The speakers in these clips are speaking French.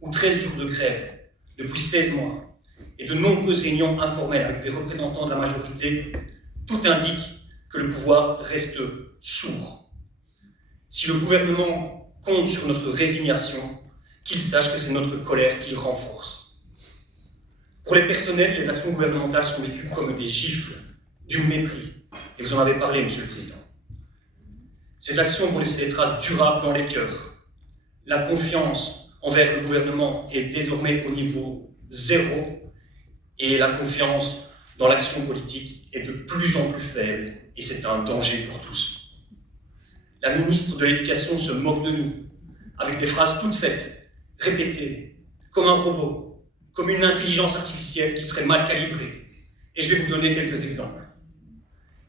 ou 13 jours de grève depuis 16 mois, et de nombreuses réunions informelles avec des représentants de la majorité, tout indique que le pouvoir reste sourd. Si le gouvernement compte sur notre résignation, qu'il sache que c'est notre colère qu'il renforce. Pour les personnels, les actions gouvernementales sont vécues comme des gifles, du mépris, et vous en avez parlé, Monsieur le Président. Ces actions vont laisser des traces durables dans les cœurs. La confiance envers le gouvernement est désormais au niveau zéro, et la confiance dans l'action politique est de plus en plus faible, et c'est un danger pour tous. La ministre de l'Éducation se moque de nous, avec des phrases toutes faites, répétées, comme un robot, comme une intelligence artificielle qui serait mal calibrée. Et je vais vous donner quelques exemples.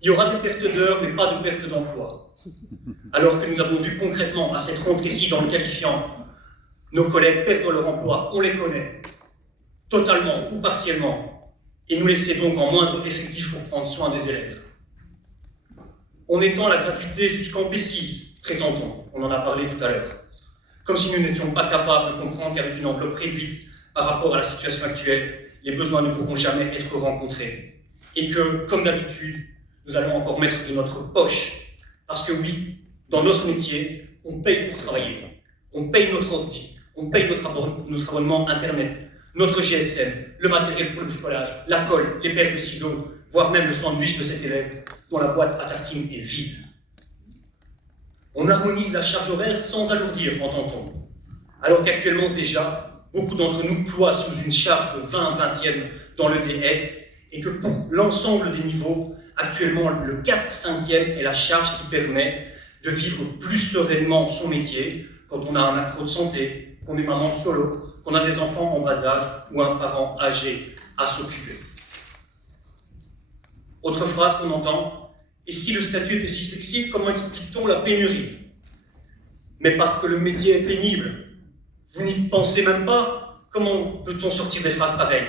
Il y aura des pertes d'heures, mais pas de pertes d'emploi. Alors que nous avons vu concrètement à cette rentrée-ci dans le qualifiant, nos collègues perdre leur emploi, on les connaît, totalement ou partiellement, et nous laisser donc en moindre effectif pour prendre soin des élèves. On étend la gratuité jusqu'en P6, prétend-on, on en a parlé tout à l'heure, comme si nous n'étions pas capables de comprendre qu'avec une enveloppe réduite par rapport à la situation actuelle, les besoins ne pourront jamais être rencontrés. Et que, comme d'habitude, nous allons encore mettre de notre poche. Parce que oui, dans notre métier, on paye pour travailler. On paye notre ordi, on paye notre abonnement Internet, notre GSM, le matériel pour le bricolage, la colle, les paires de ciseaux, voire même le sandwich de cet élève dont la boîte à tartines est vide. On harmonise la charge horaire sans alourdir, entend-on. Alors qu'actuellement déjà, beaucoup d'entre nous ploient sous une charge de 20/20e dans le DS et que pour l'ensemble des niveaux, actuellement le 4/5e est la charge qui permet de vivre plus sereinement son métier quand on a un accro de santé, qu'on est maman solo, qu'on a des enfants en bas âge ou un parent âgé à s'occuper. Autre phrase qu'on entend, et si le statut était si sexy, comment explique-t-on la pénurie? Mais parce que le métier est pénible. Vous n'y pensez même pas? Comment peut-on sortir des phrases pareilles?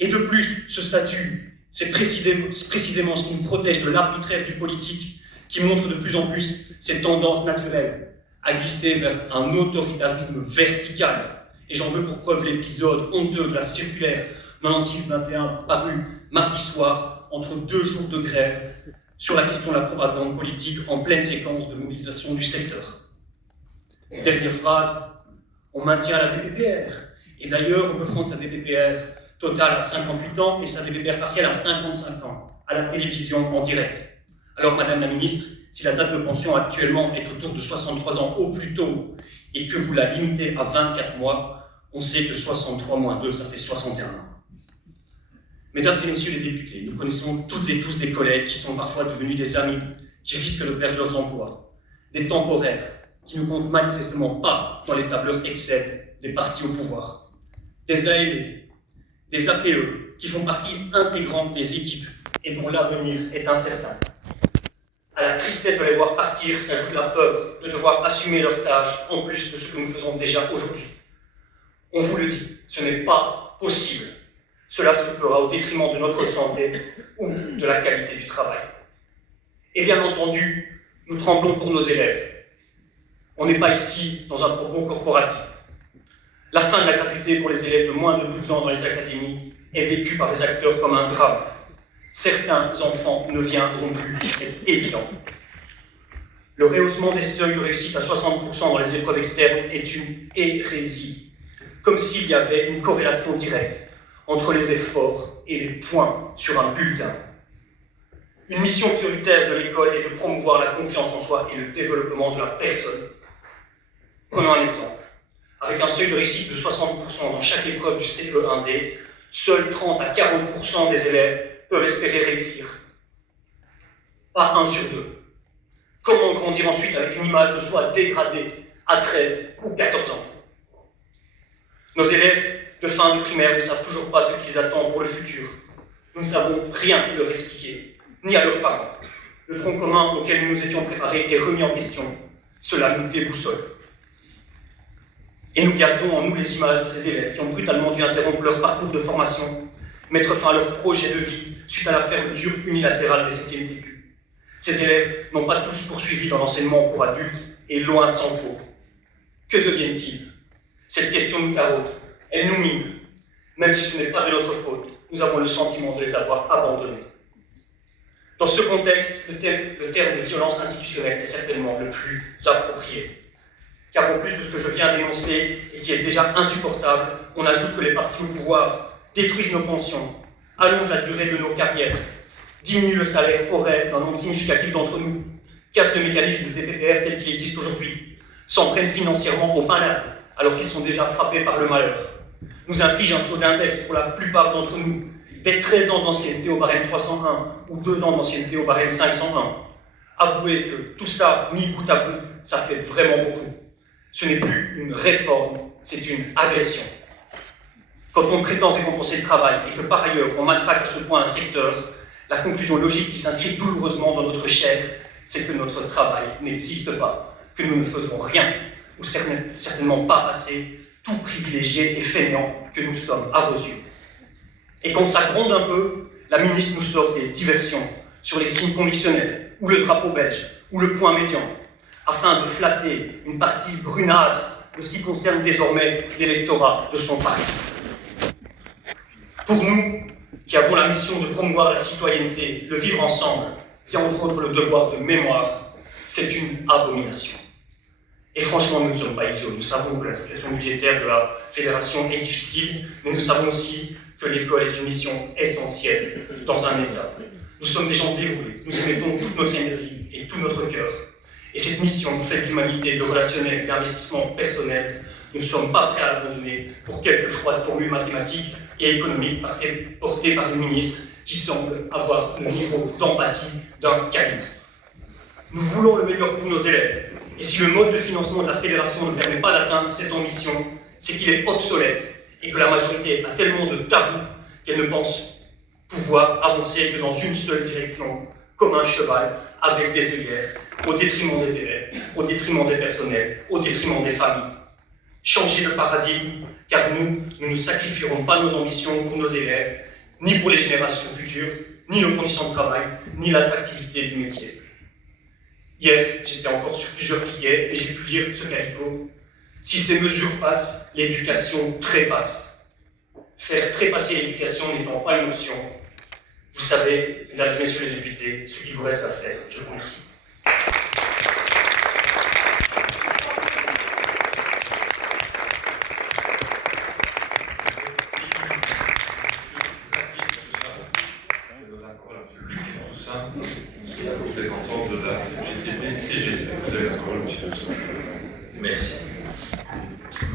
Et de plus, ce statut, c'est précisément ce qui nous protège de l'arbitraire du politique, qui montre de plus en plus ses tendances naturelles à glisser vers un autoritarisme vertical. Et j'en veux pour preuve l'épisode honteux de la circulaire 96-21 paru mardi soir, entre 2 jours de grève, sur la question de la propagande politique en pleine séquence de mobilisation du secteur. Dernière phrase, on maintient la DPPR. Et d'ailleurs, on peut prendre sa DPPR totale à 58 ans et sa DPPR partielle à 55 ans, à la télévision en direct. Alors, Madame la Ministre, si la date de pension actuellement est autour de 63 ans au plus tôt et que vous la limitez à 24 mois, on sait que 63 moins 2, ça fait 61 ans. Mesdames et messieurs les députés, nous connaissons toutes et tous des collègues qui sont parfois devenus des amis, qui risquent de perdre leurs emplois, des temporaires, qui ne comptent manifestement pas dans les tableurs Excel des partis au pouvoir, des ALE, des APE, qui font partie intégrante des équipes et dont l'avenir est incertain. À la tristesse de les voir partir s'ajoute la peur de devoir assumer leurs tâches en plus de ce que nous faisons déjà aujourd'hui. On vous le dit, ce n'est pas possible. Cela se fera au détriment de notre santé ou de la qualité du travail. Et bien entendu, nous tremblons pour nos élèves. On n'est pas ici dans un propos corporatiste. La fin de la gratuité pour les élèves de moins de 12 ans dans les académies est vécue par les acteurs comme un drame. Certains enfants ne viendront plus, c'est évident. Le rehaussement des seuils de réussite à 60% dans les épreuves externes est une hérésie, comme s'il y avait une corrélation directe entre les efforts et les points sur un bulletin. Une mission prioritaire de l'école est de promouvoir la confiance en soi et le développement de la personne. Prenons un exemple. Avec un seuil de réussite de 60% dans chaque épreuve du CE1D, seuls 30 à 40% des élèves peuvent espérer réussir. Pas 1 sur 2. Comment grandir ensuite avec une image de soi dégradée à 13 ou 14 ans? Nos élèves de fin de primaire ne savent toujours pas ce qu'ils attendent pour le futur. Nous ne savons rien leur expliquer, ni à leurs parents. Le tronc commun auquel nous nous étions préparés est remis en question. Cela nous déboussole. Et nous gardons en nous les images de ces élèves qui ont brutalement dû interrompre leur parcours de formation, mettre fin à leur projet de vie suite à la fermeture unilatérale des 7e TQ. Ces élèves n'ont pas tous poursuivi dans l'enseignement pour adultes, et loin s'en faut. Que deviennent-ils? Cette question nous taraude, elle nous mine. Même si ce n'est pas de notre faute, nous avons le sentiment de les avoir abandonnés. Dans ce contexte, le terme de violence institutionnelle est certainement le plus approprié. Car en plus de ce que je viens d'énoncer, et qui est déjà insupportable, on ajoute que les partis au pouvoir détruisent nos pensions, allongent la durée de nos carrières, diminuent le salaire horaire d'un nombre significatif d'entre nous, cassent le mécanisme de DPPR tel qu'il existe aujourd'hui, s'en prennent financièrement aux malades alors qu'ils sont déjà frappés par le malheur, nous infligent un saut d'index pour la plupart d'entre nous, des 13 ans d'ancienneté au barème 301 ou 2 ans d'ancienneté au barème 501. Avouez que tout ça, mis bout à bout, ça fait vraiment beaucoup. Ce n'est plus une réforme, c'est une agression. Quand on prétend récompenser le travail et que par ailleurs on matraque à ce point un secteur, la conclusion logique qui s'inscrit douloureusement dans notre chair, c'est que notre travail n'existe pas, que nous ne faisons rien, ou certainement pas assez, tout privilégié et fainéant que nous sommes à vos yeux. Et quand ça gronde un peu, la ministre nous sort des diversions sur les signes convictionnels, ou le drapeau belge, ou le point médian, afin de flatter une partie brunâtre de ce qui concerne désormais l'électorat de son parti. Pour nous, qui avons la mission de promouvoir la citoyenneté, le vivre ensemble, qui a entre autres le devoir de mémoire, c'est une abomination. Et franchement, nous ne sommes pas idiots. Nous savons que la situation budgétaire de la Fédération est difficile, mais nous savons aussi que l'école est une mission essentielle dans un État. Nous sommes des gens dévoués, nous y mettons toute notre énergie et tout notre cœur. Et cette mission, faite d'humanité, de relationnel, d'investissement personnel, nous ne sommes pas prêts à l'abandonner pour quelques froides formules mathématiques et économiques portées par une ministre qui semble avoir le niveau d'empathie d'un calibre. Nous voulons le meilleur pour nos élèves. Et si le mode de financement de la Fédération ne permet pas d'atteindre cette ambition, c'est qu'il est obsolète et que la majorité a tellement de tabous qu'elle ne pense pouvoir avancer que dans une seule direction, comme un cheval, avec des œillères, au détriment des élèves, au détriment des personnels, au détriment des familles. Changer le paradigme, car nous ne sacrifierons pas nos ambitions pour nos élèves, ni pour les générations futures, ni nos conditions de travail, ni l'attractivité du métier. Hier, j'étais encore sur plusieurs billets et j'ai pu lire ce calico. Si ces mesures passent, l'éducation trépasse. Faire trépasser l'éducation n'étant pas une option, vous savez, mesdames et messieurs les députés, ce qu'il vous reste à faire. Je vous remercie.